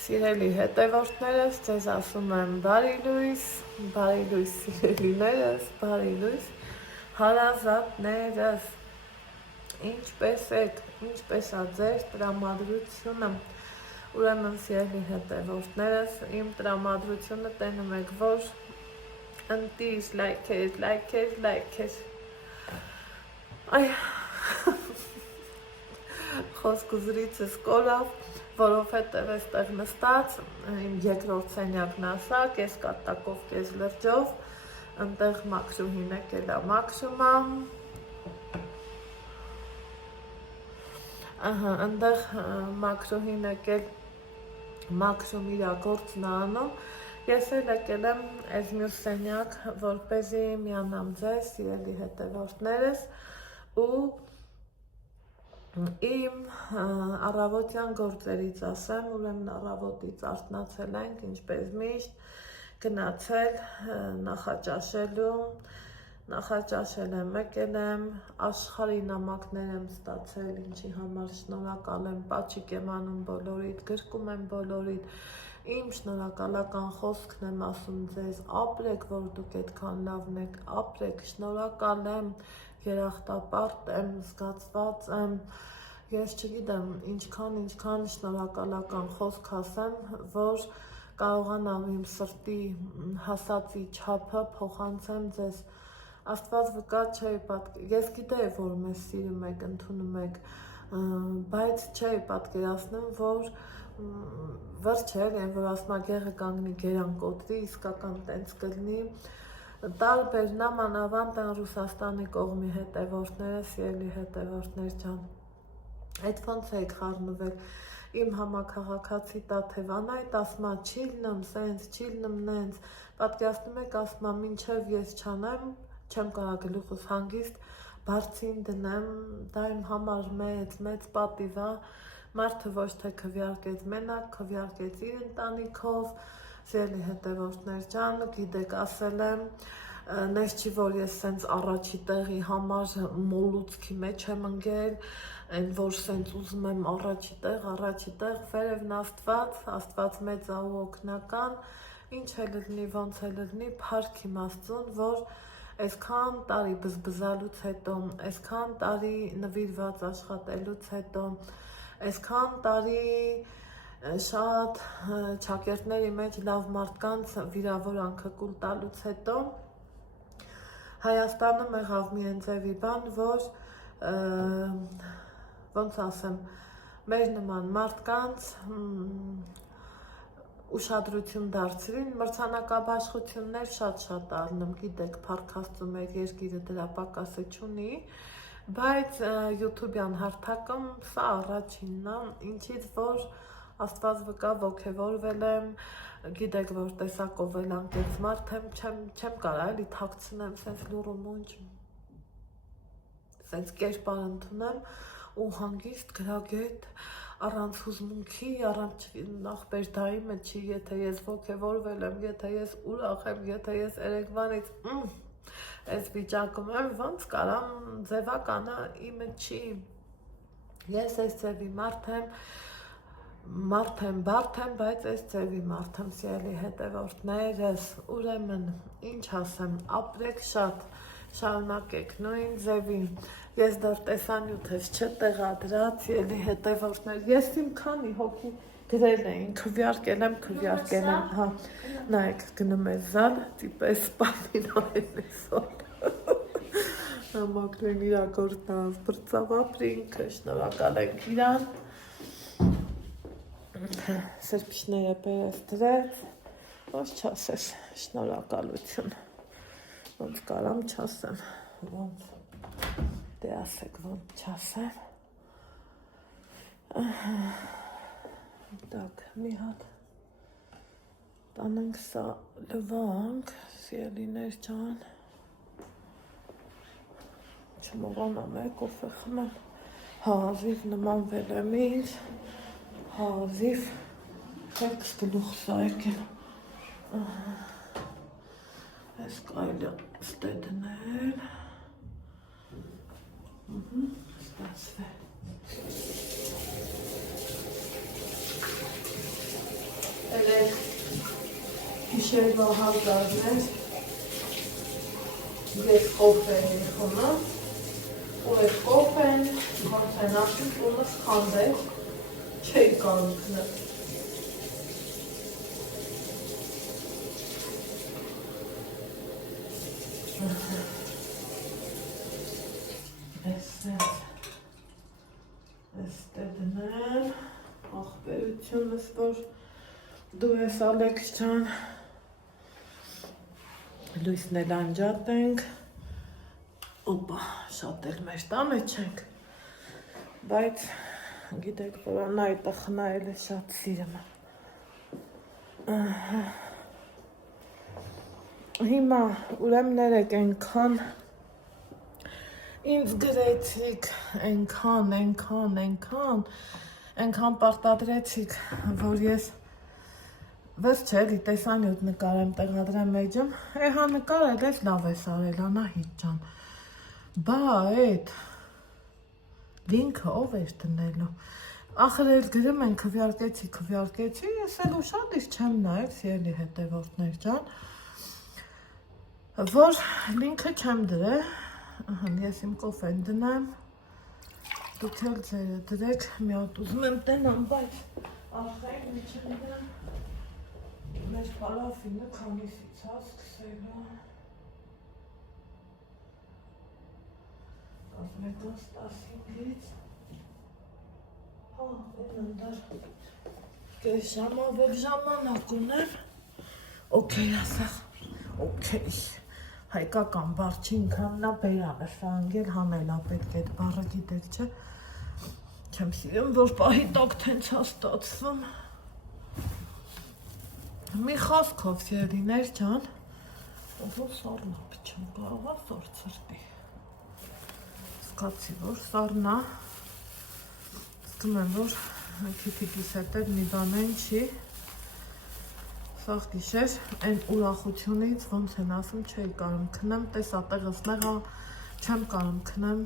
Սիրելի հետևորդներս, ձեզ ասում եմ բարի լույս, սիրելիներս, բարի լույս, հարազատներս, ինչպես եք, ինչպես ա ձեր տրամադրությունը, ուրեմն սիրելի հետևորդներս, իմ տրամադրությունը տենում եք, որ ընտիր, լայքեր, այ, խոսք ուզրիցս կորավ, որովհետև այստեղ նստած, իմ երկրորդ սենյակն ասա, կես կատակով, կես լրջով, ընտեղ մաքրուհին եկել ա մաքրումա, ընտեղ մաքրուհին եկել մաքրում իրա գործն անում, ես էլ եկել եմ այս մյուս սենյակ, որպեսզի միանամ ձեզ, սիրելի հետևորդներս, ու իմ առավոտյան գործերից ասեմ, ուրեմն առավոտից արթնացել ենք, ինչպես միշտ, գնացել նախաճաշել եմ, եկել եմ, աշխարհի նամակներ եմ ստացել, ինչի համար շնորհակալ եմ, պաչիկ եմ անում բոլորիդ, գրկում եմ բոլորիդ, իմ շնորհակալական խոսքն եմ ասում ձեզ, ապրեք, որ դուք այդքան լավն եք, ապրեք, շնորհակալ եմ, երախտապարտ եմ, զգացված եմ, ես չգիտեմ ինչքան շնորհակալական խոսք ասեմ, որ կարողանամ իմ սրտի հասածի չափը փոխանցեմ ձեզ, Աստված վկա չէի պատկերացնում, ես գիտեի, որ մեզ սիրում եք, ընդունում եք, բայց չէի պատկերացնում, որ վերջել են, որ ասմագեղը կանգնի գերան կոտրի, իսկական տենց կլինի, տարբեր նամանավանդ են Ռուսաստանի կողմի հետևորդները, սիրելի հետևորդներ ջան, այդ ոնց եք խառնվել, իմ համաքաղաքացի Տաթևան այդ ասմա չիլնմ սենց, չիլնմ նենց, պատկերացնում եք ասմա մինչև ես չանեմ, չեմ կարա գլուխս հանգիստ բարձին դնեմ, դա իմ համար մեծ պատիվ ա, մարդը ոչ թե քվեարկեց մենակ, քվեարկեց իր ընտանիքով, սիրելի հետևորդներ ջան, գիտեք ասել եմ, նես չի, որ ես սենց առաջի տեղի համար մոլուցքի մեջ եմ ընկել, այն որ սենց ուզում եմ առաջի տեղ, վերևն Աստված մեծ ա ու օգնական, ինչ էլ լինի, ոնց էլ լինի, փառք իմ Աստծուն, որ այսքան տարի բզբզալուց հետո, այսքան տարի նվիրված աշխատելուց հետո, այսքան տարի շատ ճակերտների մեջ լավ մարդկանց վիրավորանքը կուլ տալուց հետո Հայաստանում եղավ մի ընձևի բան, որ ոնց ասեմ, մեր նման մարդկանց ուշադրություն դարձրին, մրցանակաբաշխություններ շատ առնում, գիտեք, Փառք Աստծո մեր երկիրը դրա պակասը չունի, բայց YouTube-յան հարթակում սա առաջինն է, ինչից որ Աստված վկա ոգևորվել եմ, գիտեք, որ տեսակով էլ անկեղծ մարդ եմ, չեմ կարա էլի թաքցնեմ, սենց լուռ ու մունջ, սենց կերպար ընդունեմ ու հանգիստ գրագետ, առանց հուզմունքի, առանց ախպերդայիմը չի, եթե ես ոգևորվել եմ, եթե ես ուրախ եմ, եթե ես երեկվանից այս վիճակում եմ, ոնց կարամ ձևականը իմը չի, ես այս ձևի մարդ եմ, բարդ եմ, բայց այս ձևի մարդ եմ, սիրելի հետևորդներս, ուրեմն, ինչ ասեմ, ապրեք շատ, շարունակեք նույն ձևին, ես դեռ տեսանյութս չտեղադրած, սիրելի հետևորդներ, ես իմ քանի հոգի գրել էին, քվեարկել եմ, հա, նայեք, գնում է զալ, տիպես սպամին արել էսօր, մաքրեն իրա գործնաց, բրծավ ապրինքը, շնորհակալ ենք իրան, սրբիչները բերես դրեց, ոնց չասես, շնորհակալություն, ոնց կարամ չասեմ, ոնց, դե ասեք, ոնց չասեմ, տակ, մի հատ, տանենք սա լվանք, սիրելիներ ջան, չմողանամ կոֆե խմեմ, հազիվ նմանվել եմ ինձ, հազիվ, կերքս գլուխս ա եկել, ես կայլը ստե դնել, ստացվե, Գիշերվա հազարներ ես կոֆե էի խմում ու այդ կոֆեն ոնց են ասում տունս խանդել չէի կարող քնել Էստե դնեմ աղբերությունս, որ դու ես Ալեքս ջան լույսն էլ անջատենք օպա, շատ էլ մեր տանը չենք բայց գիտեք, որ անայտը խնայել է շատ սիրում հիմա ուրեմն ներեք ենքան ինձ գրեցիք ենքան պարտադրեցիք, որ ես վես չէ, էլի տեսանյութ նկարեմ տեղադրեմ էջում, հա նկարել ես լավ ես արել, Անահիտ ջան, բա էդ լինքը ով էր տնելու, ախր էլ գրում են քվյարկեցի, ես էլ ուշադիր չեմ նայել, սիրելի հետևորդներ ջան, որ լինքը չեմ դրել, ես իմ կոֆեն դնեմ, դուք էլ ձերը դրեք, մի հատ ուզում եմ տենամ, բայց ախային մի չեմ դրեմ, մեր պարաֆինը քանիսից հա սկսել հա 11-15-ից հա, այննդար կես ժամանակ ժամանակ ունեմ օքեյ ասախ, օքեյ հայկական բարձի ինքան նա բերանը սանգել հանելա պետք էդ բառը գիտեք չէ չեմ սիրում որ պահի տակ թենց հաստացվում մի խոսքով սիրելիներ ջան ով սառնա չեմ կարողա սոր ծրտի սկացի որ սառնա զգում եմ որ քիթիկիս հետև մի բան են չի սաղ գիշեր են ուրախությունից ոնց են ասում չէի կարում քնեմ տեսա տեղս նեղա չեմ կարում քնեմ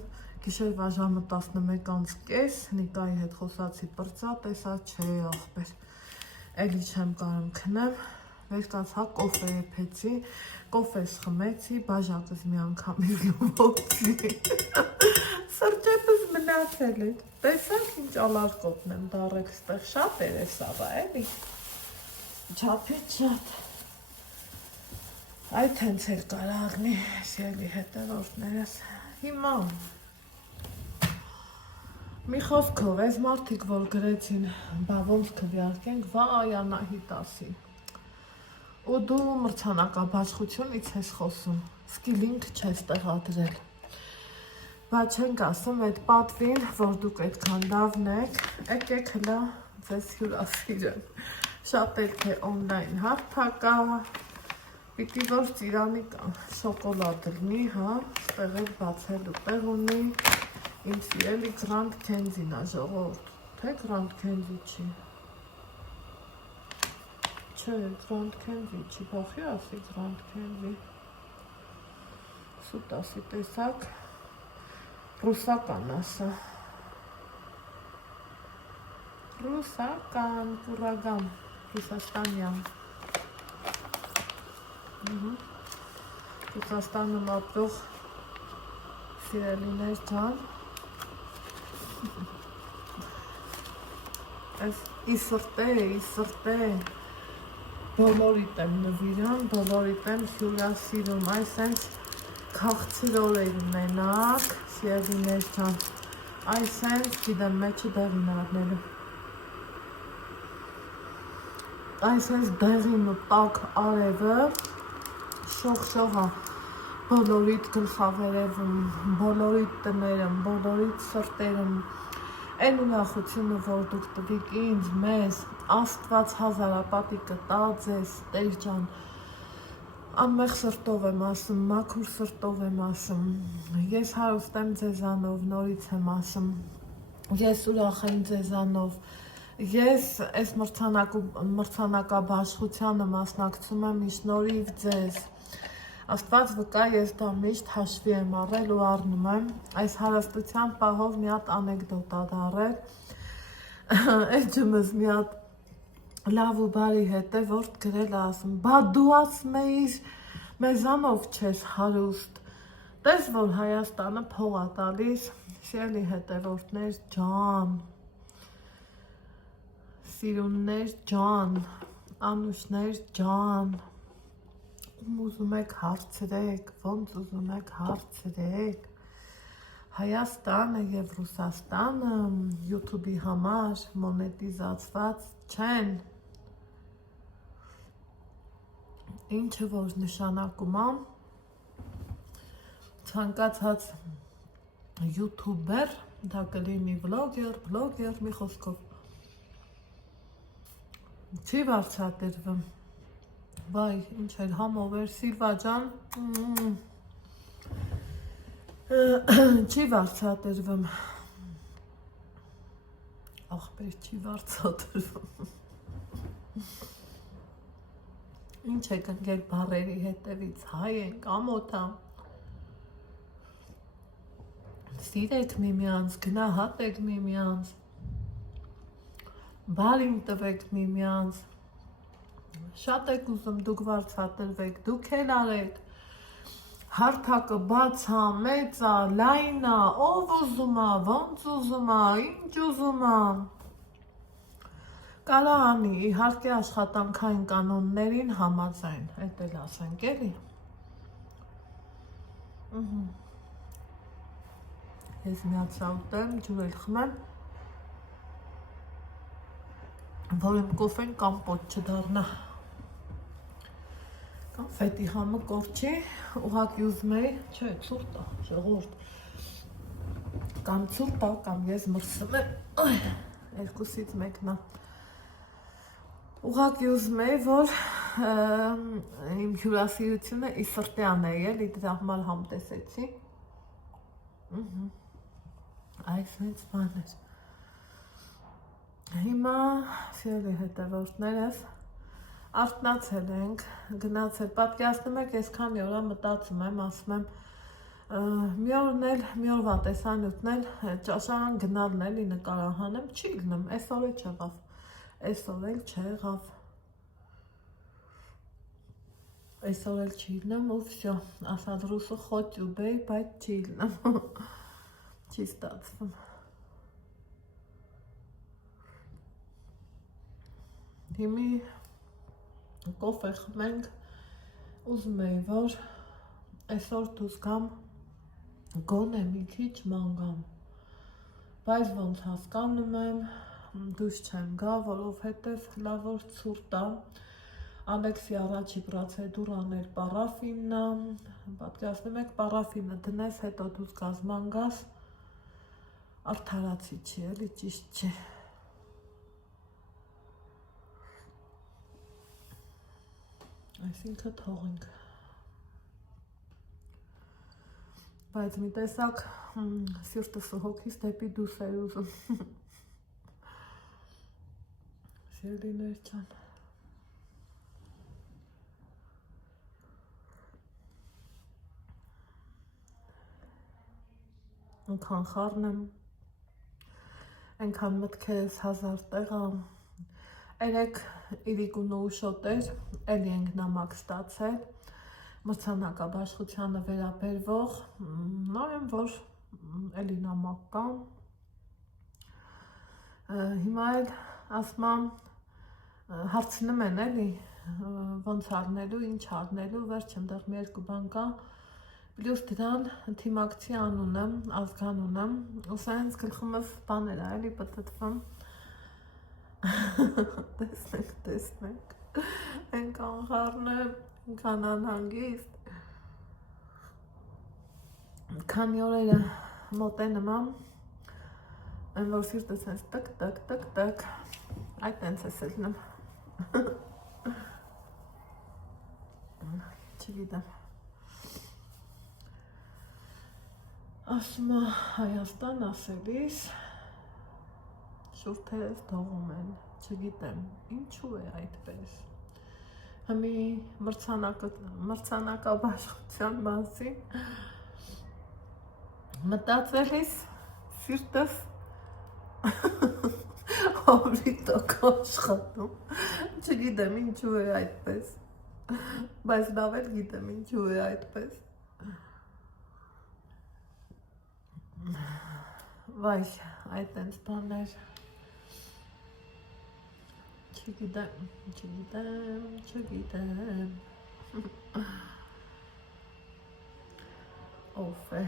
գիշերվա ժամը 11:30 Նիկայի հետ խոսացի պրծա տեսա չէ ախպեր էլի չեմ կարում քնեմ վեր կացա կոֆե եփեցի կոֆես խմեցի բաժակս մի անգամ լուվոցի սրճեպս մնացել է տեսանք ինչ ալարկոտն եմ դարեք ստեղ շատ էր է սավա էլի Չափից շատ այդ հենց էլ կարաղնի սիրելի հետևորդներս հիմա մի խոսքով այս մարդիկ որ գրեցին բա ոնց քվեարկենք վայ Անահիտ ասի ու դու մրցանակաբաշխությունից ես խոսում սկի լինք չես տեղադրել բա չենք ասում այդ պատվին որ դուք այդքան լավն եք եկեք հլա ձեզ հյուրասիրեմ Շատ էլ թե օնլայն հարթակա, պիտի որ ծիրանի շոկոլադ լնի, հա, ստեղ էլ բացելու տեղ ունի, իմ սիրելի Grand Candy-ն է ժողովուրդ, թե Grand Candy չի, չէ, Grand Candy չի, բախի ասի Grand Candy, սուտ ասի տեսակ, ռուսական ասա, ռուսական, կուրագան, Ռուսաստանյան Ռուսաստանում ապրող սիրելիներ ջան այս իսրտե բոլորիդ եմ նվիրում, բոլորիդ եմ հյուրասիրում այս հենց քաղցր օրեր ունենաք սիրելիներ ջան այս հենց գիտեմ մեջը դեղին առնելու այս հենց դեղին ու տաք արևը շող-շողա բոլորիդ գլխավերևում, բոլորիդ տներում, բոլորիդ սրտերում այն ուրախությունը, որ դուք տվիք ինձ, մեզ, Աստված հազարապատիկը տա ձեզ, Տեր ջան, անմեղ սրտով եմ ասում, մաքուր սրտով եմ ասում, ես հարուստ եմ ձեզանով, նորից եմ ասում, ես ուրախ եմ ձեզանով, Ես այս մրցանակաբաշխությանը մասնակցում եմ շնորհիվ ձեզ, Աստված վկա ես դա միշտ հաշվի եմ առել ու առնում եմ, այս հարստության պահով մի հատ անեկդոտ ա դառել, էջումս մի հատ լավ ու բարի հետ է, որ գրել ասում, բա դու ասում էիր, մեզանով չես հարուստ, տես, որ Հայաստանը փող է տալիս, սիրելի հետևորդներ ջան, սիրուններ ջան, անուշներ ջան, ուզում եք հարցրեք, ոնց ուզում եք հարցրեք, Հայաստանը և Ռուսաստանը YouTube-ի համար մոնետիզացված չեն, ինչը որ նշանակում է, ցանկացած յութուբեր, դա կլինի վլոգեր, մի խոսքով, չի վարձատրվում, վայ, ինչ էր համով էր, Սիլվա ջան, չի վարձատրվում, ախպեր չի վարձատրվում, ինչ եք ընկել բառերի հետևից, հայ ենք, ամոթ ա, սիրեք միմյանց, գնահատեք միմյանց, բարին տվեք միմյանց, շատ եք ուզում դուք վարձատրվեք, դուք էլ արեք, հարթակը բաց ա, մեծ ա, լայն ա, ով ուզում ա, ոնց ուզում ա, ինչ ուզում ա, կարա անի, իհարկե աշխատանքային կանոններին համաձայն, էդ էլ ասենք էլի, ես միացա ուտեմ, ջուր էլ խմեմ, որ իմ կոֆեն կամ պոտ չդառնա, կամ ֆետի համը կորչի, ուղղակի ուզում էի, չէ, ցուրտ ա, ժողովուրդ, կամ ցուրտ ա, կամ ես մրսում եմ, երկուսից մեկն ա, ուղղակի ուզում էի, որ իմ հյուրասիրությունը ի սրտի անեի, էլի դրա համար համ տեսեցի, այս հենց բան էր, հիմա սիրելի հետևորդներս, արթնացել ենք, գնացել, պատկերացնում եք, ես քանի օր մտածում եմ, ասում եմ, մի օրվա տեսանյութն էլ, ճաշարան գնալն էլի նկարահանեմ, չի գնում, այսօր էլ չեղավ, այսօր էլ չի գնում, ու վсё, ասալ ռուսը խոճու բեյ, բայց չի գնում, չի ստացվում, հիմի կոֆե խմենք, ուզում էի, որ այսօր դուրս գամ, գոնե մի քիչ ման գամ, բայց ոնց հասկանում եմ, դուրս չեմ գա, որովհետև լավ որ ցուրտ ա, Ալեքսի առաջի պրոցեդուրան էր պարաֆինն ա, պատկերացնում եք, պարաֆինը դնես, հետո դուրս գաս ման գաս, արդարացի չի, էլի ճիշտ չի, այսինքն թողենք, բայց մի տեսակ սիրտս ու հոգիս դեպի դուրս էր ուզում, սիրելիներ ջան, այնքան խառն եմ, այնքան մտքերս հազար տեղ ա, երեկ իրիկունու ուշոտ էր, էլի ենք նամակ ստացել, մրցանակաբաշխությանը վերաբերվող, նայեմ, որ էլի նամակ կա, հիմա էլ ասում եմ, հարցնում են էլի, ոնց առնելու, ինչ առնելու, վերջեմ դեղ մի երկու բան կա, պլյուս դրան թիմակցի անունը, ազգանունը, ու սա հենց գլխումս բաներ ա, էլի պտտվում, տեսնենք, այնքան խառն եմ, այնքան անհանգիստ, քանի օրերը մոտենում եմ, այն որ սիրտս հենց տկ, այդ տենց ես ելնում, չգիտեմ, ասում է Հայաստան ասելիս, շուրթերս թողում են, չգիտեմ, ինչու է այդպես, հիմի մրցանակաբաշխության մասին, մտածելիս սիրտս 100% աշխատում։ Չգիտեմ ինչու է այդպես։ Բայց լավ էլ գիտեմ ինչու է այդպես։ Վայ, այդտենց բաներ։ Չգիտեմ։ Ով է։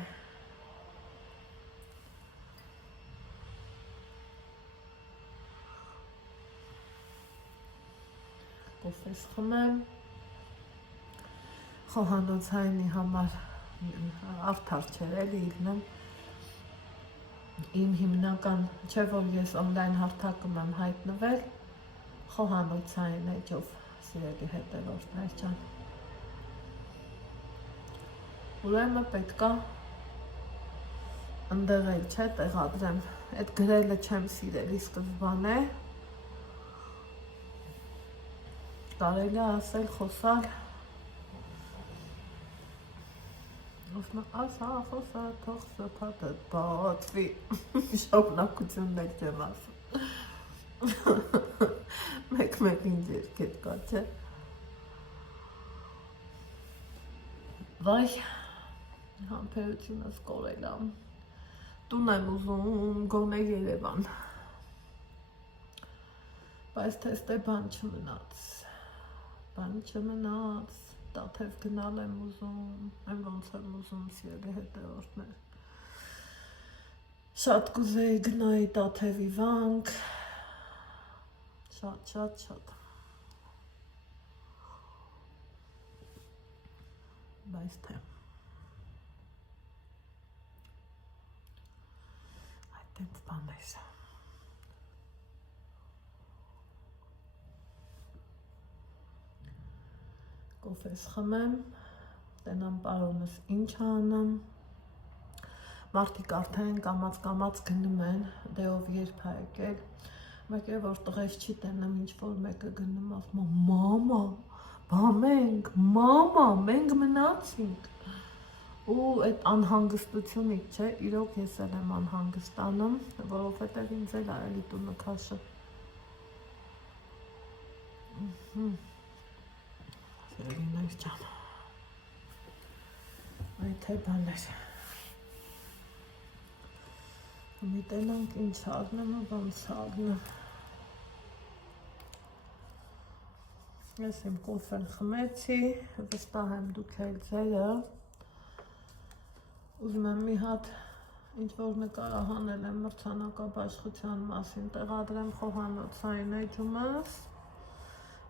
Կոֆես խմեմ։ Խոհանոցայինի համար արդար չէր էլի իլնեմ։ Իմ հիմնական չէ որ ես օնլայն հարթակում եմ հայտնվել խոհանոցային էջով սիրելի հետևորդներ ջան։ Ուրեմն պետքա ընդեղ էլ չէ տեղադրեմ։ Այդ գրելը չեմ սիրելի սկզբանե։ Կարելի է ասել խոսալ խոսա թող սփաթը բացվի շապնակություններ չեմ ասում մեկ ինչ երկետ կա չէ վայ համբերությունս կորել եմ տուն եմ ուզում գոնե Երևան բայց թեստե բան չմնաց Տաթև գնալ եմ ուզում, եմ ոնց եմ ուզում սիրելի հետևորդներ։ Շատ կուզեի գնայի Տաթևի վանք, շատ։ Բայց թե։ Այդտենց բաներ։ Կոֆես խմեմ, տենամ պարոնս ինչ անեմ, մարդիկ արդեն կամաց գնում են, դե ով երբ է եկել, մեկ է որ տղես չի տենեմ ինչ-որ մեկը գնում ասում մամա, բա մենք մնացինք, ու այդ անհանգստությունից չէ, իրոք ես էլ եմ անհանգստանում, որովհետև ինձ էլ արելի տունը քաշը Սերիներ ջան, այդ է բաներ, միտենանք ինչ արնեմ ու ոնց արնեմ, ես իմ կոֆեն խմեցի, վստահ եմ դուք էլ ձերը, ուզում եմ մի հատ ինչ-որ նկարահանել եմ մրցանակաբաշխության մասին, տեղադրեմ խոհանոցային էջումս,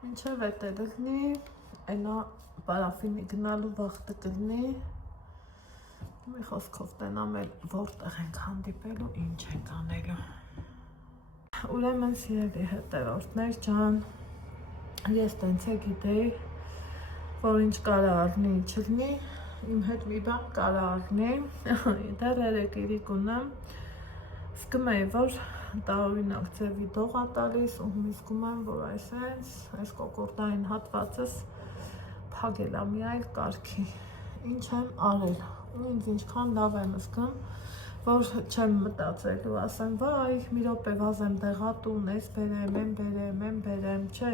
մինչև էտ է լգնի, Այնա պարաֆինի գնալու վաղտը կլնի, մի խոսքով տենամ էլ որտեղ ենք հանդիպելու, ինչ ենք անելու։ Ուրեմն սիրելի հետևորդներ ջան, ես տենց է գիտեի, որ ինչ կարա արնի, չլնի, իմ հետ մի բան կարա արնի, դեռ երեկ իրիկ ունեմ, զգում էի, որ տարօրինակ ձևի դող ա տալիս ու զգում եմ, որ այս կոկորդային հատվածս փագել ա մի այլ կարգի, ինչ եմ արել ու ինձ ինչքան լավ եմ զգում, որ չեմ մտածել ու ասեմ, վայ, մի րոպե վազեմ դեղատուն, ես բերեմ, չէ,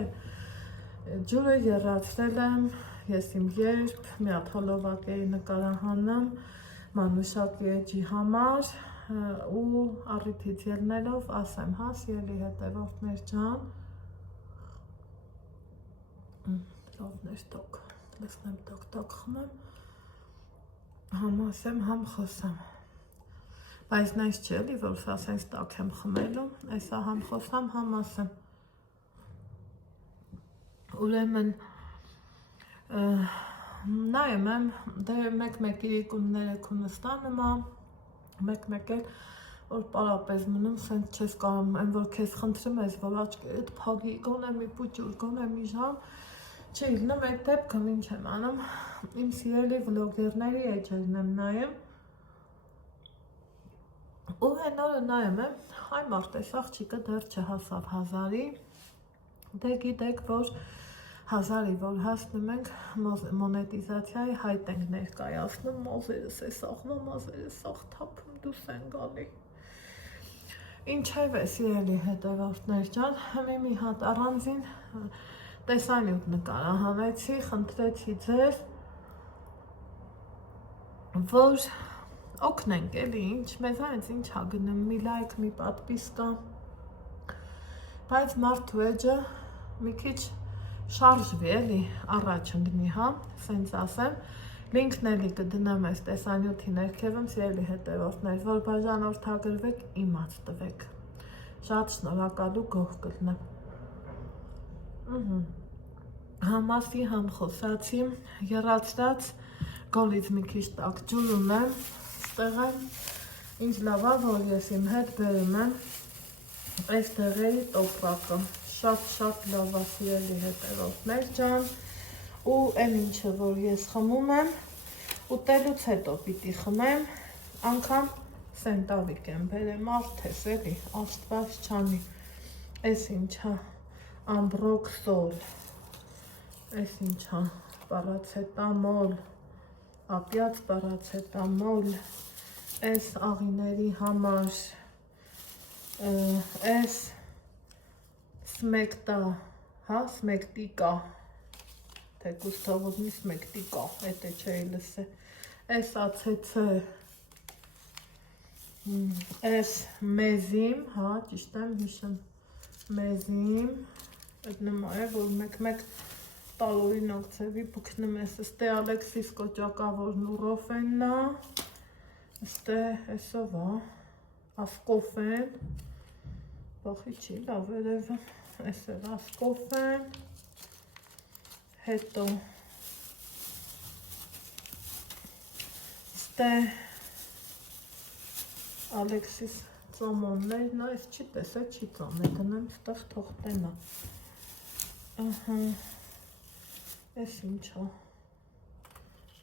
ջուրը եռացրել եմ, ես իմ երբ, մի հատ հոլովակ էի նկարահանում, մանուշակի էջի համար ու առիթից ելնելով ասեմ, հա, սիրելի հետևորդներ ջան, լովներ տոք, լսնեմ տոք խմեմ, համ ասեմ, համ խոսեմ, բայց նայս չի էլի, որ ասենց տակ եմ խմելու, այսա համ խոսամ, համ ասեմ, ուրեմն նայեմ եմ, դե մեկ իրիկունները քունստանում ա, մեկ էլ, որ պարապես մնում, սենց չես կարում, են որ կեզ խնդրում ես, որ աչկերդ պագի, գոնե մի պուճուր, գոնե մի ժամ, չի իլնում այդ դեպքում ինչ եմ անում, իմ սիրելի վլոգերների էջերն եմ նայեմ, ու հեն օրը նայեմ եմ, այ մարդ ես աղջիկը դեռ չհասավ 1000-ի, դե գիտեք, որ 1000-ի, որ հասնում ենք մոնետիզացիայի հայտ ենք ներկայացնում, մազերս է սաղ թափում, դուս են գալի, Ինչևէ, սիրելի հետևորդներ ջան, մի հատ առանձին տեսանյութ նկարահանեցի, խնդրեցի ձեզ, որ օգնենք էլի, մեզանից ինչ ա գնում, մի լայք, մի պատվիսկա, բայց մարդու էջը մի քիչ շարժվի էլի, առաջ ընկնի, հա, սենց ասեմ, լինքն էլի կդնեմ այս տեսանյութի ներքևում, սիրելի հետևորդներ, որ բաժանորդագրվեք, իմաց տվեք, շատ շնորհակալ ու գոհ կլինեմ։ Համասի համ խոսացի, եռացրած գոլից մի քիչ տակ ջուր ունեմ, ստեղ եմ, ինչ լավ ա, որ ես իմ հետ բերում եմ այս դեղերի տոպրակը, շատ լավ ա, սիրելի հետևորդներ ջան, ու այն ինչը, որ ես խմում եմ, ուտելուց հետո պիտի խմեմ, անգամ սենտավիկ եմ բերեմ, արդես էլի, աստված չանի, այս ինչա, ամբրոքսոլ, այս ինչա, պարացետամոլ, ապյաց պարացետամոլ, այս աղիների համար, այս սմեկտա, հա, սմեկտիկա, թեկուզ թողոզնի սմեկտիկա, էտ է չէի լսե, այս ացեցը, այս մեզիմ, հա, ճիշտ եմ հիշեմ, մեզիմ, այդ նմա է, որ մեկ տարօրինակ ձևի բքնում ես, ստե Ալեքսիս կոճակավորն ու ռոֆեննա, ստե էսով ա, ասկոֆեն, բախի չի լավ երևը, էս էլ ասկոֆեն, հետո ստե Ալեքսիս ծոմոններն, այս չի տեսե, չի ծոմ է, դնեմ ստեղ թող տենա, Այս ինչա,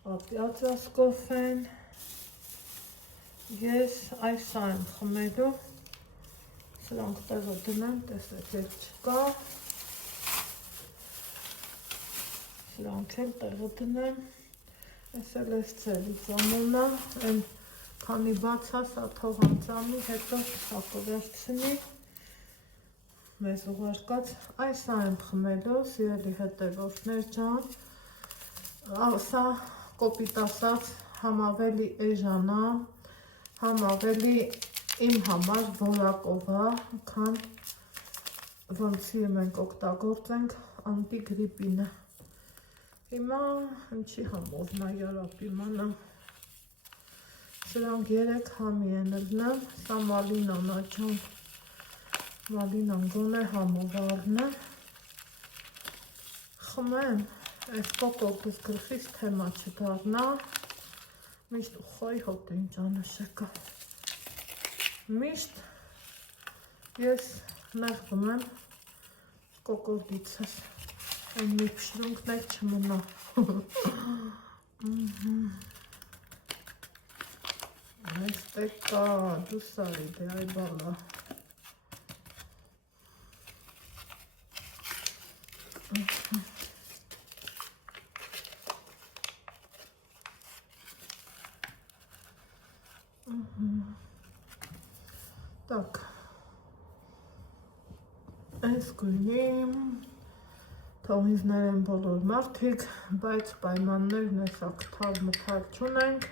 ապյաց ասկոֆեն, ես այս այն խմելու, սրանք տեղը դնեմ, տեսեք էլ չկա, սրանք էլ տեղը դնեմ, ես էլ ես ծերի ծամոնա, են քանի բացա, սա թող անցամի, հետո սակը վերցնի, մեզ ուղարկած, այս այն խմելու, սիրելի հետևորդներ ջան, սա կոպիտ ասած համ ավելի էժանա, համ ավելի իմ համար որակով ա, քան ոնցի մենք օգտագործենք անտիգրիպինը։ Հիմա ինչի համով նա յարապ իմանամ, սրանք 3 համի են լնեմ, սա մալինան ա ջան, մալինան գոնե համով առնեմ, խմեմ, այս կոկորդս գլխից թեմա չդառնա, միշտ ուխոյ հոտ ինչ անշեկա, միշտ ես նեղվում եմ կոկորդիցս, այն մի փշրունքներ չմնա, այստեղ կա, դուս արի, դե այ բալա, Так, այս գույնի թողիզներ են բոլոր մարդիկ, բայց պայմաններն ես ակթալ մթալ չունենք,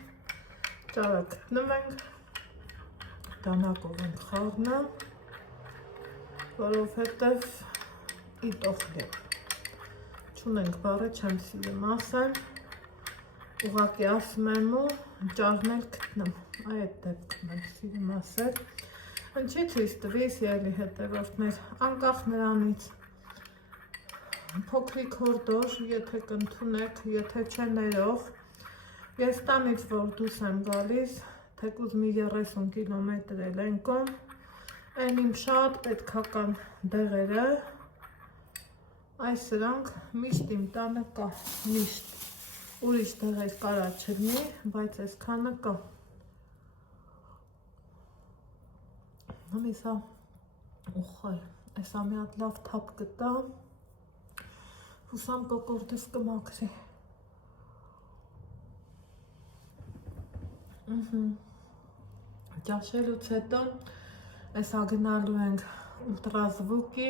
ճարակ գնում ենք, դանակով ենք խառնում, որովհետև իտոխլի, չունենք բարը չեմ սիրում ասեմ, ուղակի ասում եմ ու ճարնել գտնում, այդ դեպքում եմ սիրում ասել, Ինչի ցույց տվի սիրելի հետևորդներ, անկախ նրանից փոքրիկ հորդոր, եթե կընդունեք, եթե չէ ներող, ես տանից որ դուրս եմ գալիս, թեկուզ մի 30 կիլոմետր էլ են կոմ, այն իմ շատ պետքական դեղերը, այս սրանք միշտ իմ տանը կա, միշտ, ուրիշ դեղեր կարա չլինի, բայց այս քանը կա, Համիսա ուխայ, այսա մի հատ լավ թապ կտա, հուսամ կոկորդս կմաքրի, ճաշելուց հետո Այսա գնալու ենք ուլտրազվուկի,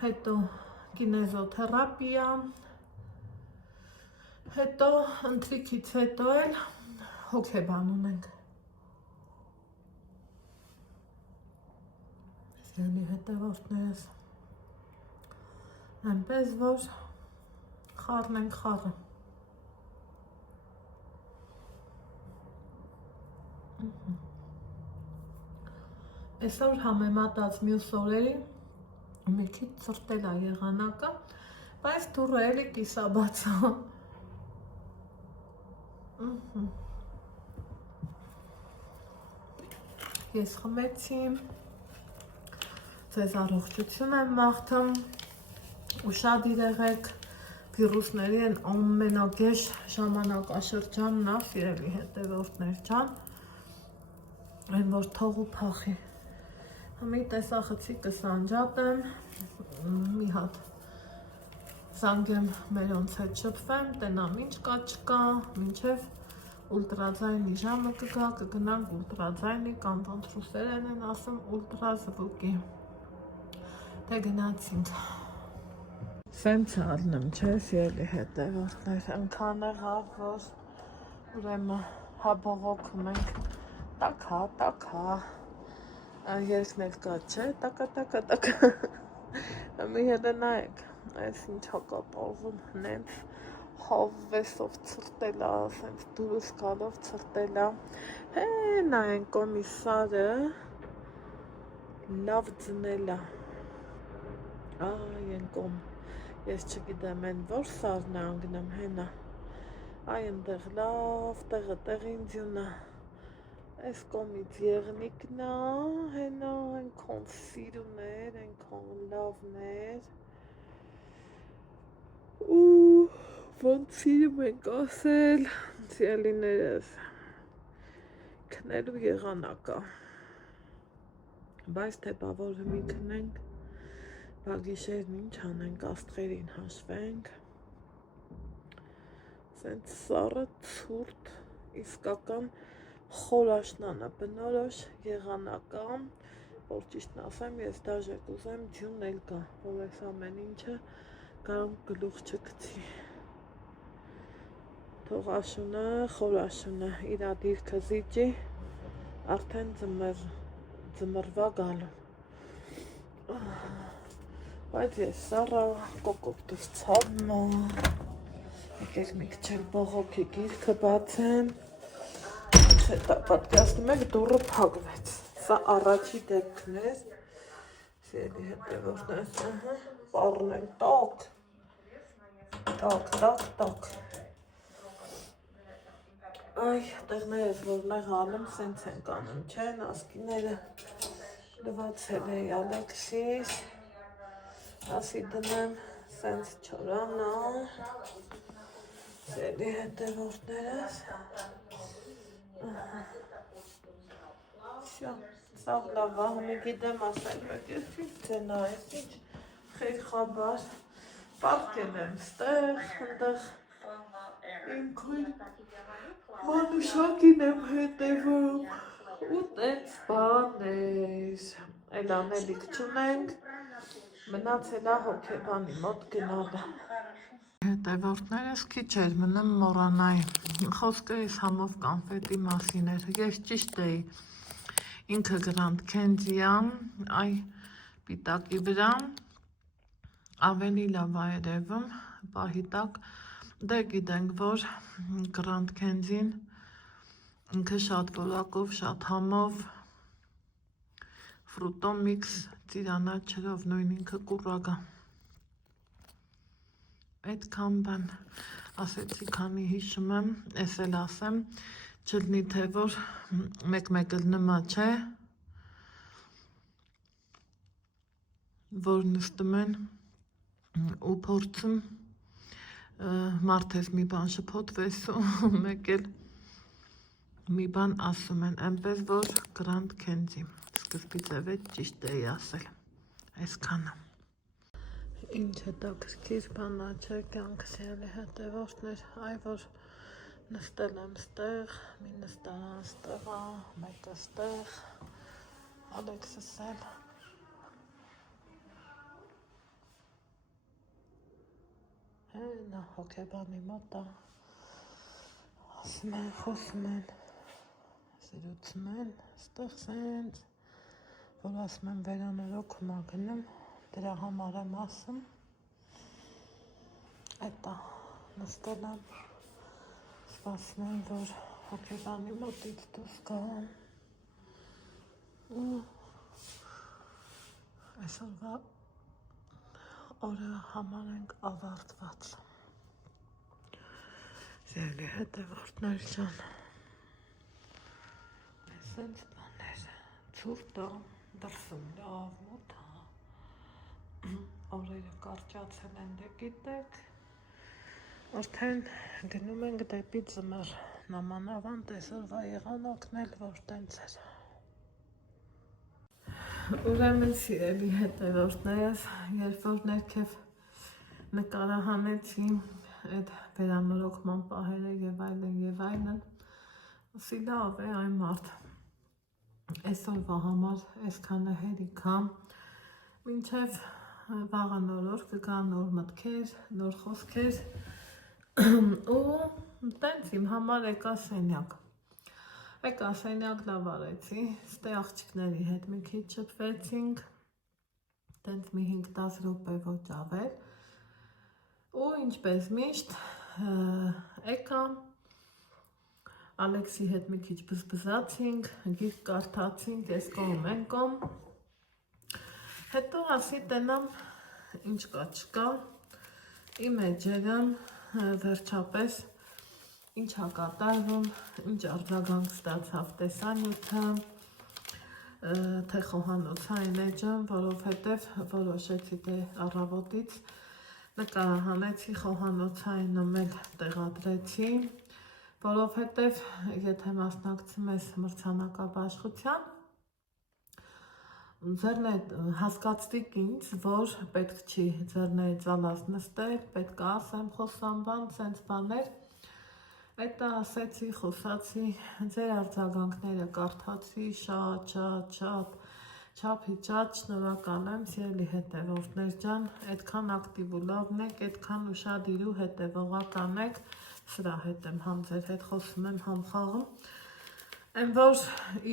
հետո կինեզոթերապիա, հետո ընթրիքից հետո էլ հոգեբան ունենք։ Սիրելի հետևորդներս, այնպես որ խառն ենք խառը։ Այսօր համեմատած մյուս օրերի մի քիչ ցրտել է եղանակը, բայց դուրը էլի կիսաբաց է։ Ես խմեցի, ձեզ առողջություն եմ մաղթում, ուշադիր եղեք, վիրուսների են ամենագեշ ժամանակաշրջանն է, սիրելի հետևորդներ ջան, այն որ թող ու փախի։ Մի տեսախցի կսանջատեմ, մի հատ զանգեմ մերոնց հետ շփվեմ, տենամ ինչ կա չկա, մինչև ուլտրաձայնի ժամը կգա, կգնանք ուլտրաձայնի կամ ոնց ռուսերեն են ասում ուլտրազվուկի։ Դե գնացինք։ Սենց առնեմ, չէ, սիրելի հետևորդներ, ընքան եղավ, որ ուրեմն հաբողոքում ենք, տաքա, երկն էլ կա, չէ, տակա, մի հետը նայեք, այս ինչա կապալվում, նենց հավվեսով ծրտելա, սենց դուրս գալով ծրտելա, նայեն կոմիսարը, լավ ձնելա, այն կոմ, ես չգիտեմ են որ սարն է անգնեմ հենա, այն ընդեղ լավ տեղին ձյունա, այս կոմից եղնիկն է, հենա, այնքան սիրուներ, այնքան լավներ, ու ոնց սիրում ենք ասել, սիրելիներս, քնելու եղանակա, բայց թե բավոր մի քնենք, բա գիշերն ինչ անենք, աստղերին հաշվենք, սենց սառը ցուրտ, իսկական խորաշնանը բնորոշ եղանակա, որ ճիշտն ասեմ, ես դաժե կուզեմ ձյուն էլ կա, որ այս ամեն ինչը կարող գլուխ չգցի։ Թող աշունը, խորաշունը, իրա դիրքը զիջի, արդեն ձմռվա գալու։ Բայց ես սառը կոկոպտուս ցավնա, եկեք մի քիչ էլ բողոքի գիրքը բացեմ, հետա պատկասնում եք դուրը փակվեց, սա առաջի դեպքն է, սիրելի հետևորդներ, պարն են տակ, այ տեղներս որնեղ ալում սենց են կանում, չէ, ասկիները լվացել է Ալեքսիս, ասի դնեմ սենց չորանա, սիրելի հետևորդներս, սա լավ է, մի գիտեմ ասել, բայց ես ինչ ձենա, ես ինչ խերխաբար, պարկել եմ ստեղ, ընդեղ իմ քույր մանուշակին եմ հետևում, ու տենց բաներ, էլ անելիք չունենք, մնացել է հոգեբանի մոտ գնալը։ Հետևորդներս քիչ էր մնում մոռանայի, խոսքը ես համով կանֆետի մասին էր, ես ճիշտ էի, ինքը Grand Candy-ան, այ պիտակի վրա, ավելի լավ է երևում, պահի տակ, դե գիտենք, որ Grand Candy-ն ինքը շատ որակով, շատ համով, ֆրուտո միքս ծիրանաչերով, նույն ինքը կուրագա։ Այդքան բան ասեցի, քանի հիշում եմ, ես էլ ասեմ, չլնի թե որ մեկ-մեկ էլ նմա չէ, որ նստում են ու փորձում մարդ ես մի բան շփոթվես ու մեկ էլ մի բան ասում են, այնպես որ Grand Candy, սկզբից է ճիշտ էի ասել, այսքանը։ Ինչ հետաքրքիր բան է, չէ, կյանքս ելի հետևորդներ, այ որ նստել եմ ստեղ, մի նստարան ստեղ, մեկը ստեղ, Ալեքսս էլ նա հոգեբանի մոտ է, ասում են, խոսում են, սիրուցում են, ստեղ սենց, որ ասում են վերանորոգում ա գնում, դրա համար եմ ասում, էտա նստել եմ, սպասում եմ, որ հոգեբանի մոտից դուրս գամ, ու այսօրվա օրը համարենք ավարտված, սիրելի հետևորդներ ջան, սենց բաներ, ցուրտ է, դրսում լավ մոտ է, օրերը կարճացել են, դե գիտեք, արդեն գնում ենք դեպի ձմեռ, նամանավանդ այսօրվա եղանակն էլ որ տենց էր։ Ուրեմն սիրելի հետևորդներս, երբ որ ներքև նկարահանեցի այդ վերանորոգման պահերը եւ այլն, ասի լավ է այն մարդ, այսօրվա համար այսքանը հերիք է, մինչև վաղը նոր օր կգա նոր մտքեր, նոր խոսքեր ու տենց իմ համար եկա սենյակ լավ արեցի, ստե աղջիկների հետ մի քիչ շփվեցինք, տենց մի 5-10 րոպե ոչ ավել ու ինչպես միշտ եկա Ալեքսի հետ մի քիչ բզբզացինք, գիրք կարդացինք, այս կողմ են կողմ, հետո ասի տենամ ինչ կա չկա, իմ էջերը վերջապես ինչ ա կատարվում, ինչ արձագանք ստացավ տեսանյութը, թե խոհանոցային էջը, որովհետև որոշեցի թե առավոտից նկարահանեցի խոհանոցայինը էլ տեղադրեցի, որովհետև եթե մասնակցում ես մրցանակաբաշխության, հասկացրիք ինձ, որ պետք չի ձեռների ծալած նստել, պետք է ասեմ, խոսամ բան, սենց բաներ, էտա ասեցի, խոսացի, ձեր արձագանքները կարդացի, շատ, չափի շատ շնորհակալ եմ, սիրելի հետևորդներ ջան, այդքան ակտիվ ու լավն եք, այդքան ուշադիր ու հետևողական եք, սրա հետ եմ համ ձեր հետ խոսում եմ, համ խաղում, այն որ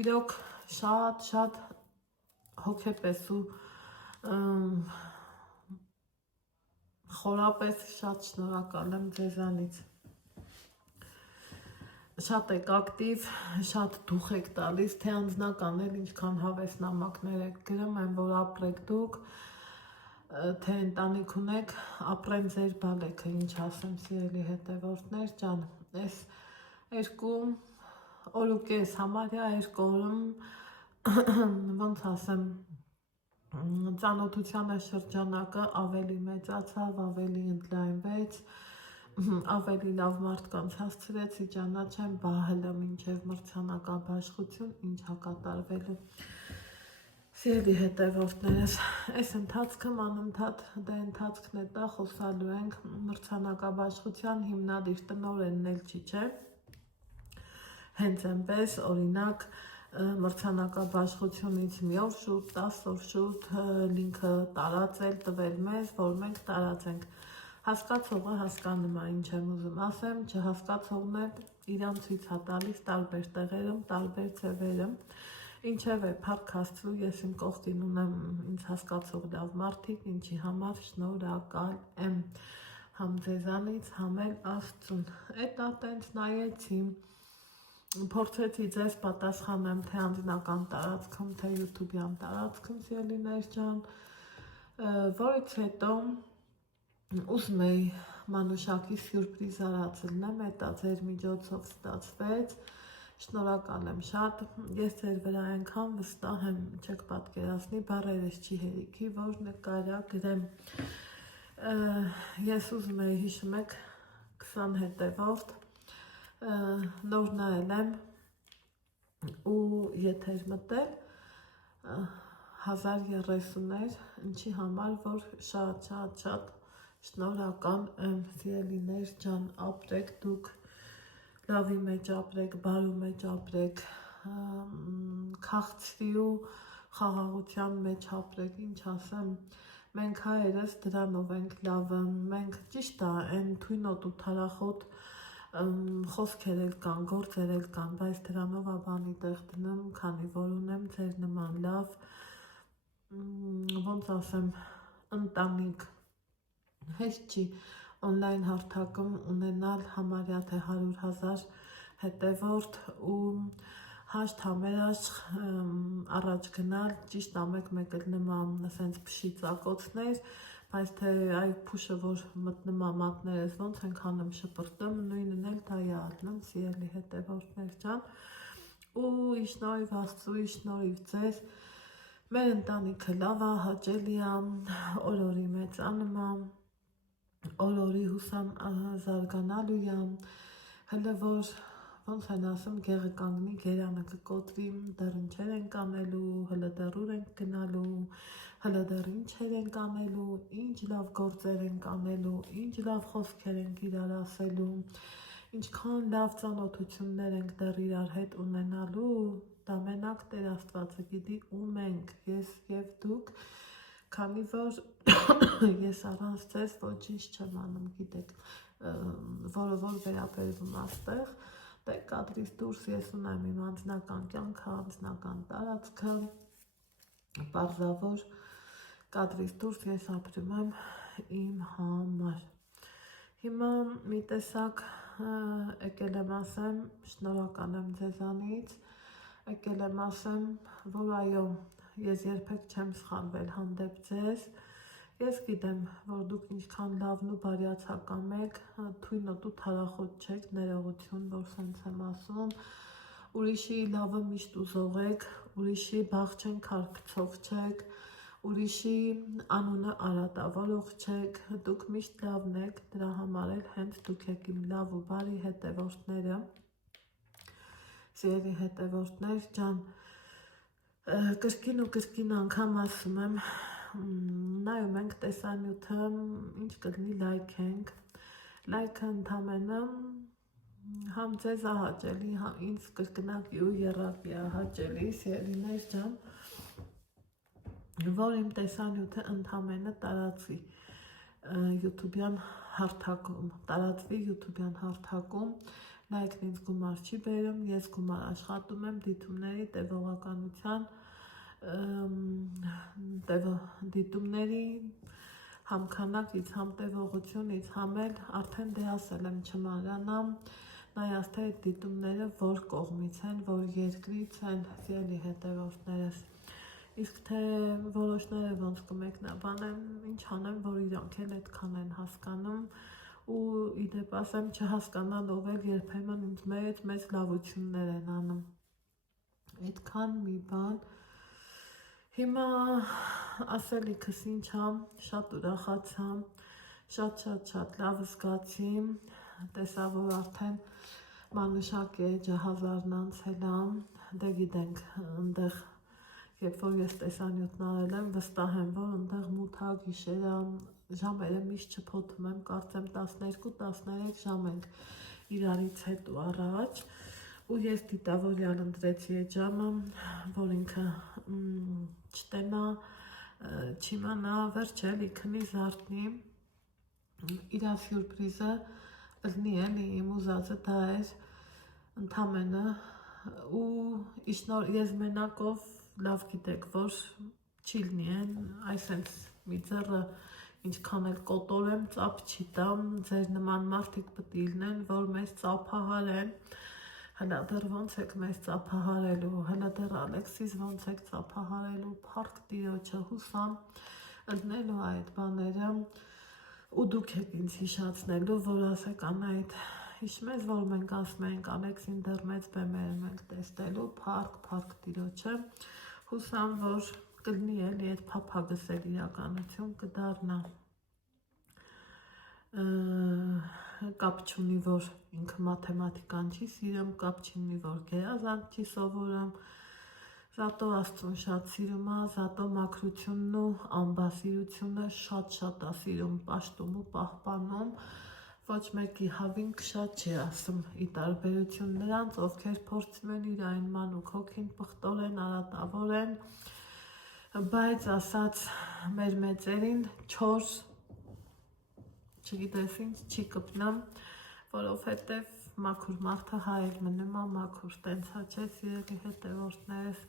իրոք շատ հոգեպես ու խորապես շատ շնորհակալ եմ ձեզանից, շատ եք ակտիվ, շատ դուխ եք տալիս, թե անձնական էլ ինչքան հավես նամակներ եք գրում, այն որ ապրեք դուք, թե ընտանիք ունեք, ապրեն ձեր բալեքը, ինչ ասեմ սիրելի հետևորդներ ջան, այս 2 օր ու կես, համարյա 2 օրում ոնց ասեմ, ծանոթության շրջանակը ավելի մեծացավ, ավելի ընդլայնվեց, ավելի լավ մարդկանց հասցրեցի ճանաչեմ, բահելը մինչև մրցանակաբաշխություն, ինչ ա կատարվելու։ Սիրելի հետևորդներս, այս ընթացքում անընդհատ դե ընթացքն է տա, խոսալու ենք մրցանակաբաշխության հիմնադիր տնօրենն էլ չի, չէ։ Հենց այնպես, օրինակ, մրցանակաբաշխությունից մի օր շուտ, 10 օր շուտ լինքը տարածել, տվել մեզ, որ մենք տարածենք։ Հասկացողը հասկանում է, ինչ եմ ուզում ասեմ, չհասկացողն էլ իրան ցույց է տալիս տարբեր տեղերում, տարբեր ձևերում, ինչևէ փառք Աստծու, ես իմ կողքին ունեմ ինձ հասկացող լավ մարդիկ, ինչի համար շնորհակալ եմ համ ձեզանից, համ էլ Աստծուն։ Էտա տենց նայեցի, փորձեցի ձեզ պատասխանեմ թե անձնական տարածքում, թե YouTube-յան տարածքում, սիրելիներ ջան, որից հետո ուզում էի մանուշակի սյուրպրիզ արածելնեմ, էտա ձեր միջոցով ստացվեց, շնորհակալ եմ շատ, ես ձեր վրա այնքան վստահ եմ, չեք պատկերացնի, բառերս չի հերիքի, որ նկարագրեմ, ես ուզում էի, հիշում եք, 20 հետևորդ, նոր նայել եմ ու եթեր մտել 1030-էր, ինչի համար, որ շատ շնորհակալ եմ, սիրելիներ ջան, ապրեք դուք, լավի մեջ ապրեք, բարու մեջ ապրեք, քաղցրի ու խաղաղության մեջ ապրեք, ինչ ասեմ, մենք հայերս դրանով ենք լավը, մենք ճիշտ է, այն թույնոտ ու թարախոտ խոսքեր էլ կան, գործեր էլ կան, բայց դրանով բանի տեղ դնում, քանի որ ունեմ ձեր նման լավ, ոնց ասեմ, ընտանիք, հեշտ չի օնլայն հարթակում ունենալ համարյա թե 100,000 հետևորդ ու հաշտ համերաշխ առաջ գնալ, ճիշտ ամեկ էլ նման սենց փշի ծակոցներ, բայց թե այ փուշը, որ մտնում ամատներես, ոնց ենք հանում շպրտում, նույնն էլ դա է ատնում, սիրելի հետևորդներ ջան, ու իշնորհիվ Աստծուի, իշնորհիվ ձեզ, մեր ընտանիքը լավ է, հաճելի է, օր-օրի մեծանում է, օր-օրի հուսամ զարգանալու է, հələ որ ոնց են ասում, գեղը կանգնի, գերանը կկոտրի, դեռ ինչեր ենք անելու, հələ դեռ ուր ենք գնալու, հələ դեռ ինչեր ենք անելու, ինչ լավ գործեր ենք անելու, ինչ լավ խոսքեր ենք իրար ասելու, ինչքան լավ ծանոթություններ ենք դեռ իրար հետ ունենալու, դա մենակ Տեր Աստվածը գիտի ու մենք, ես և դուք, քանի որ ես առանց ձեզ ոչինչ չեմ անում, գիտեք, որը որ վերաբերվում աստեղ, դե կադրից դուրս ես ունեմ իմ անձնական կյանքը, անձնական տարածքը, պարզավոր կադրից դուրս ես ապրում եմ իմ համար։ Հիմա մի տեսակ եկել եմ ասեմ, շնորհակալ եմ ձեզանից, եկել եմ ասեմ, որ այո, ես երբեք չեմ սխալվել հանդեպ ձեզ, ես գիտեմ, որ դուք ինչքան լավն ու բարյացակամ եք, թույնոտ ու թարախոտ չեք, ներողություն, որ սենց եմ ասում, ուրիշի լավը միշտ ուզող եք, ուրիշի բաղ չեն քարքցող չեք, ուրիշի անունը արատավորող չեք, դուք միշտ լավն եք, դրա համար էլ հենց դուք եք իմ լավ ու բարի հետևորդները, սիրելի հետևորդներ ջան, կրկին ու կրկին անգամ ասում եմ, նայում ենք տեսանյութը, ինչ կլինի լայք ենք, լայքը ընդամենը համ ձեզ է հաճելի, համ ինձ կրկնակի ու եռակի է հաճելի, սիրելիներ ջան, որ իմ տեսանյութը ընդամենը տարածվի YouTube-յան հարթակում, լայքն ինձ գումար չի բերում, ես գումար աշխատում եմ դիտումների տևողականության, դիտումների համ քանակից, համ տևողությունից, համ էլ արդեն դե ասել եմ չմանրանամ, նայած թե այդ դիտումները որ կողմից են, որ երկրից են, սիրելի հետևորդներս, իսկ թե որոշները ոնց կմեկնաբանեմ, ինչ անեմ, որ իրանք էլ այդքան են հասկանում ու իդեպ ասեմ չհասկանալով էլ երբեմն ինձ մեծ լավություններ են անում, այդքան մի բան, հիմա ասելիքս ինչ է, շատ ուրախացա, շատ լավ զգացի, տեսա, որ արդեն մանուշակ էջը 1000-ն անցել է, դե գիտենք, ընդեղ, երբ որ ես տեսանյութն արել եմ, վստահ եմ, որ ընդեղ մութա գիշերը, ժամերը միշտ չփոթում եմ, կարծեմ 12-13 ժամ ենք իրարից հետո առաջ, ու ես դիտավորյալ ընտրեցի այդ ժամը, որ ինքը չտենա, չիմանա, վերջելի քնի զարթնի, իրա սյուրպրիզը ըլնի էլի, իմ ուզածը դա էր ընդամենը, ու ես մենակով լավ գիտեք, որ չի լինի են, այսենց մի ձեռը ինչքան էլ կոտորեմ, ծապ չի տամ, ձեր նման մարդիկ պտի լինեն, որ մեզ ծափահարեն, հլա դեռ ոնց եք մեզ ծափահարելու, հլա դեռ Ալեքսիս ոնց եք ծափահարելու, փառք Տիրոջը, հուսամ ընտնելու այդ բաները, ու դուք եք ինձ հիշացնելու, որ ասեք Անահիտ, հիշում ես, որ մենք ասում ենք Ալեքսին դեռ մեծ բեմեր ենք տեսնելու, փառք Տիրոջը, հուսամ, որ կլինի էլի այդ փափագս էլ իրականություն կդառնա, կապ չունի, որ ինքը մաթեմատիկան չի սիրում, կապ չունի, որ գերազանց չի սովորում, զատո Աստծուն շատ սիրում է, զատո մաքրությունն ու ամբասիրությունը շատ է սիրում, պաշտում ու պահպանում, ոչ մեկի հավին շատ չի ասում, ի տարբերություն նրանց, ովքեր փորձում են իր այն մանուկ հոգին պղտորեն, արատավորեն, բայց ասած մեր մեծերին 4 չգիտես ինչ չի կպնամ, որովհետև մաքուր մարդը հայել մնում է մաքուր, տենցա չէ սիրելի հետևորդներս,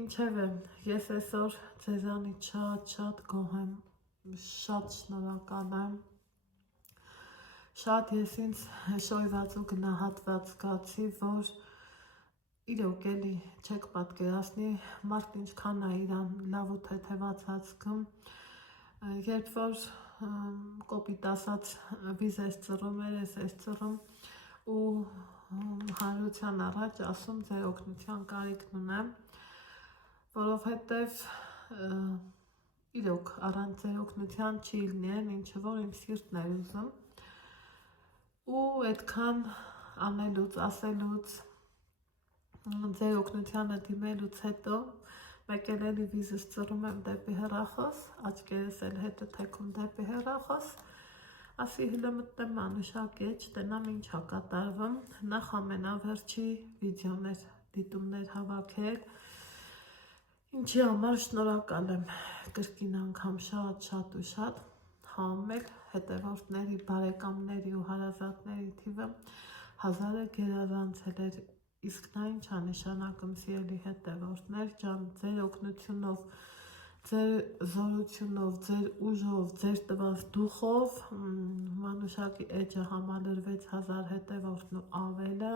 ինչևէ, ես այսօր ձեզանից շատ գոհ եմ, շատ շնորհակալ եմ, շատ ես ինձ շոյված ու գնահատված զգացի, որ իրոք էլի չեք պատկերացնի, մարդ ինչքան է իրան լավ ու թեթևացած զգում, երբ որ կոպիտ ասած վիզ ես ծռում, ես ծռում ու հանրության առաջ ասում ձեր օգնության կարիքն ունեմ, որովհետև իրոք առանց ձեր օգնության չի լինի այն ինչը որ իմ սիրտն էր ուզում ու այդքան անելուց, ասելուց, ձեր օգնությանը դիմելուց հետո մեկ էլի վիզս ծռում եմ դեպի հեռախոս, աչքերս էլ հետը թեքում դեպի հեռախոս, ասի հլը մտնեմ մանուշակ էջ, տնամ ինչ ա կատարվում, նախ ամենավերջի վիդեոներ, դիտումներ հավաքել, ինչի համար շնորհակալ եմ կրկին անգամ շատ համել հետևորդների, բարեկամների ու հարազատների թիվը 1000-ը գերազանցել էր, իսկ նա ինչ ա նշանակում սիրելի հետևորդներ ջան, ձեր օգնությունով, ձեր զորությունով, ձեր ուժով, ձեր տված դուխով մանուշակի էջը համալրվեց 1000 հետևորդն ու ավելը,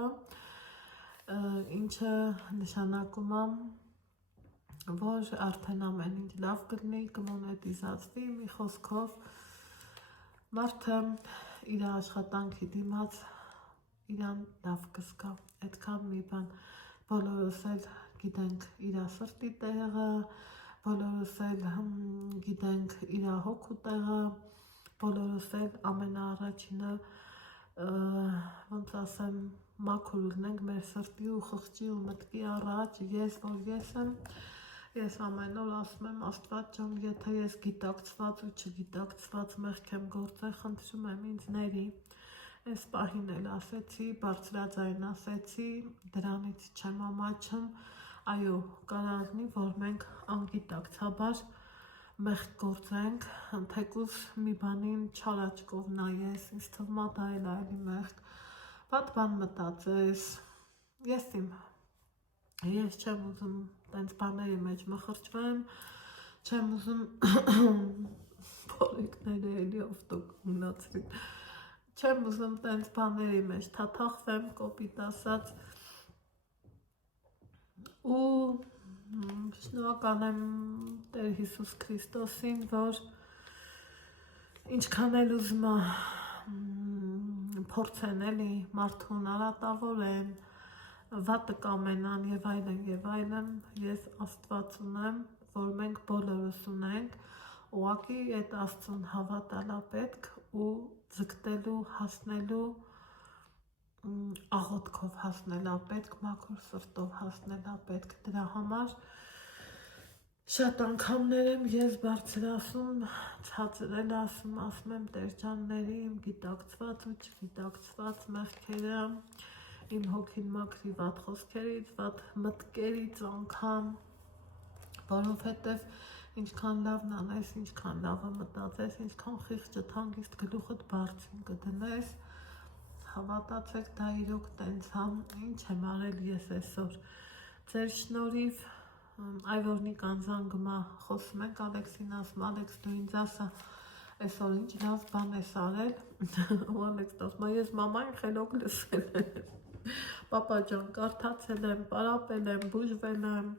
ինչը նշանակում է որ արդեն ամեն ինչ լավ կլինի, կմոնետիզացվի, մի խոսքով մարդը իր աշխատանքի դիմաց իրան լավ կզգա, այդքան մի բան, բոլորս էլ գիտենք իր սրտի տեղը, բոլորս էլ գիտենք իր հոգու տեղը, բոլորս էլ ամենաառաջինը ոնց ասեմ մաքուր լինենք մեր սրտի ու խղճի ու մտքի առաջ, ես որ ես եմ, ես ամեն օր ասում եմ Աստված ջան, եթե ես գիտակցված ու չգիտակցված մեղք եմ գործել, խնդրում եմ ինձ ների, այս պահին էլ ասեցի, բարձրաձայն ասեցի, դրանից չեմ ամաչում, այո, կարող լինի, որ մենք անգիտակցաբար մեղք գործենք, թեկուզ մի բանին չար աչքով նայես, ինձ թվում է դա էլ այլի մեղք, վատ բան մտածես, ես չեմ ուզում տենց բաների մեջ մխրճվեմ, չեմ ուզում փորիկները էլի ավտոկ մնացրին, չեմ ուզում տենց բաների մեջ թաթախվեմ, կոպիտ ասած ու շնորհակալ եմ Տեր Հիսուս Քրիստոսին, որ ինչքան էլ ուզում է փորձեն էլի մարդուն արատավորեն, վատը կամենան եւ այլն, ես Աստված ունեմ, որ մենք բոլորս ունենք, ուղղակի այդ Աստծուն հավատալա պետք ու ձգտելու, հասնելու աղոթքով հասնելա պետք, մաքուր սրտով հասնելա պետք, դրա համար շատ անգամներ եմ ես բարձրացում, ցածրել ասում եմ Տեր ջանների իմ գիտակցված ու չգիտակցված մեղքերը, իմ հոգին մաքրի վատ խոսքերից, վատ մտքերից անգամ, որովհետև ինչքան լավն անես, ինչքան լավը մտածես, ինչքան խիղճդ հանգիստ գլուխդ բարձին կդնես, հավատացեք դա իրոք տենց համ, ինչ եմ արել ես այսօր, ձեր շնորհիվ, Այվորնիկ անձանգմա խոսում ենք, Ալեքսին ասում, Ալեքս դու ինձ ասա, այսօր ինչ լավ բան ես արել, ու Ալեքսն ասում, ես մամային խելոք լսել եմ, պապա ջան, կարդացել եմ, պարապել եմ, բուժվել եմ,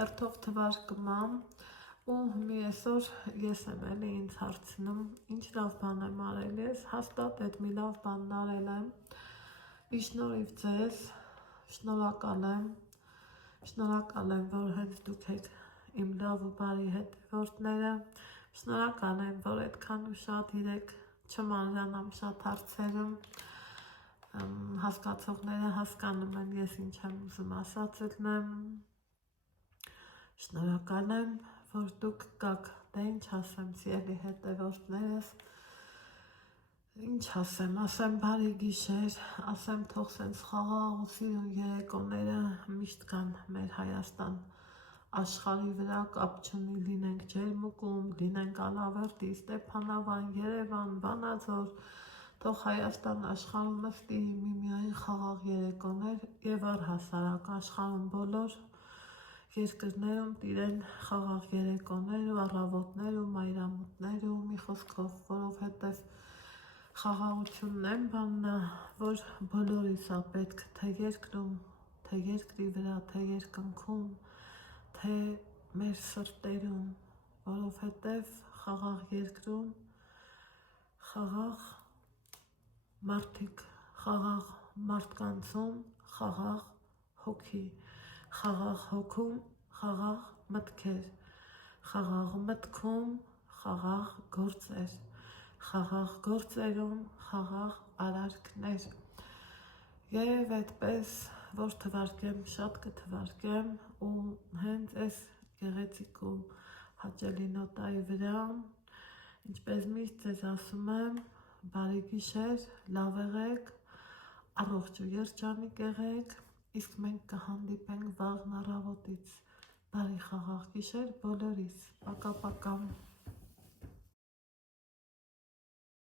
հերթով թվարկմամ, ու մի այսօր ես եմ էլի ինձ հարցնում, ինչ լավ բան եմ արել ես, հաստատ այդ մի լավ բանն արել եմ, ի շնորհիվ ձեզ, շնորհակալ եմ, որ հենց դուք եք իմ լավ ու բարի հետևորդները, շնորհակալ եմ, որ այդքան ու շատ իրեք չմանրանամ շատ հարցերում, հասկացողները հասկանում են ես ինչ եմ ուզում ասած եմ, շնորհակալ եմ, որ դուք կաք, դե ինչ ասեմ սիրելի հետևորդներս, ինչ ասեմ բարի գիշեր, ասեմ թող սենց խաղաղ ու սիրուն երեկոները միշտ կան մեր Հայաստան աշխարհի վրա կապ չունի, լինենք Ջերմուկում, լինենք Ալավերդի, Ստեփանավան, Երևան, Վանաձոր, թող Հայաստան աշխարհում նստի միմիային խաղաղ երեկոներ եւ առհասարակ աշխարհում բոլոր երկրներում տիրեն խաղաղ երեկոներ ու առավոտներ ու մայրամուտներ ու մի խոսքով, որովհետեւ խաղաղությունն այն բանն է, որ բոլորիս է պետք, թե երկրում, թե երկրի վրա, թե երկնքում, թե մեր սրտերում, որովհետև խաղաղ երկրում խաղաղ մարդիկ, խաղաղ մարդկանցում խաղաղ հոգի, խաղաղ հոգում խաղաղ մտքեր, խաղաղ մտքում խաղաղ գործեր, խաղաղ գործերում խաղաղ արարքներ եւ այդպես որ թվարկեմ շատ կթվարկեմ ու հենց այս գեղեցիկ ու հաճելի նոտայի վրա ինչպես միշտ ձեզ ասում եմ բարի գիշեր, լավ եղեք, առողջ ու երջանիկ եղեք, իսկ մենք կհանդիպենք վաղն առավոտից, բարի խաղաղ գիշեր բոլորիս, պակա պակա